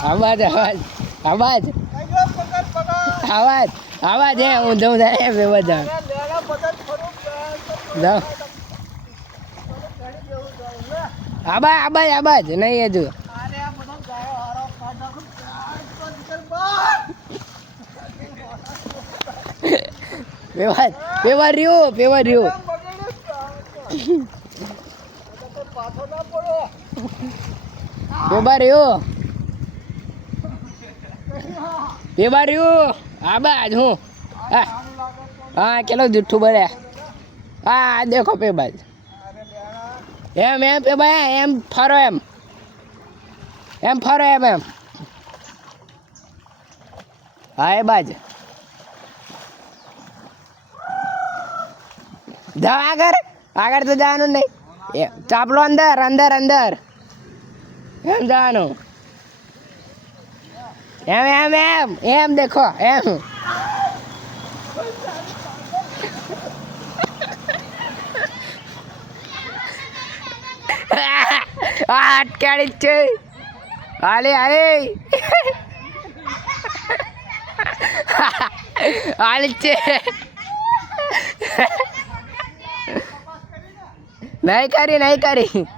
આવાજ આવાજ આવાજ આવાજ આવાજ હે હું જઉં જાય બે બધા જાઓ આબાજ આબાજ આબાજ નહીં હજુ પેવાર રહ્યું આબાજ હું હા કેટલો જુઠ્ઠું બોલે હા દેખો પેબાજ એમ પેબા એમ ફરો એમ હા એ બાજ જાઓ આગળ તો જવાનું નહીં ચાપલો અંદર એમ જવાનું એમ દેખો એમ અટકાડી જ છે હાલે છે નહીં કરી